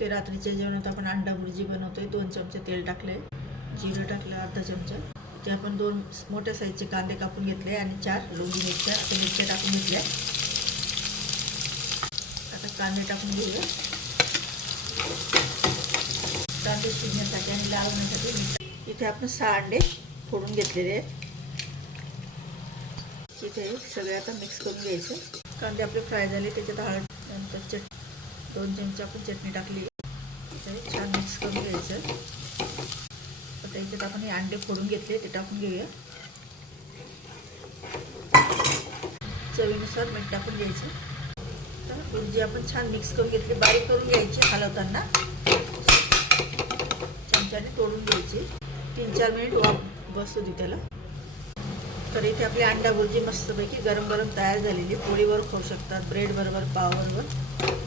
ते रात्रीच्या जेवणात आपण अंडा भुर्जी बनवतोय। 2 चमचे तेल टाकले, जिरं टाकलं अर्धा चमचा, ते आपण 2 मोठ्या साईजचे कांदे कापून घेतले आणि 4 लवंगी मिरच्या टाकून घेतल्या। आता कांदे टाकून घेऊया। कांदे शिजण्यासाठी आणि लाल होण्यासाठी इथे आपण 6 अंडे फोडून घेतलेले आहेत। इथे सगळे आता मिक्स करून घ्यायचे। कांदे आपले फ्राय झाले, त्याच्यात हळद, नंतर 2 चमचे आपण चटणी टाकली, छान मिक्स करून घ्यायचं। आता याच्यात आपण हे अंडे फोडून घेतले ते टाकून घेऊया। चवीनुसार मीठ टाकून घ्यायचं। तर भुर्जी आपण छान मिक्स करून घेतली, बारीक करून घ्यायची, हलवताना चमच्याने तोडून घ्यायची। 3-4 मिनिट वाफ बसू दे त्याला। तर इथे आपली अंडा भुर्जी मस्तपैकी गरम गरम तयार झालेली, पोळीवर खाऊ शकतात, ब्रेड बरोबर, पाव बरोबर।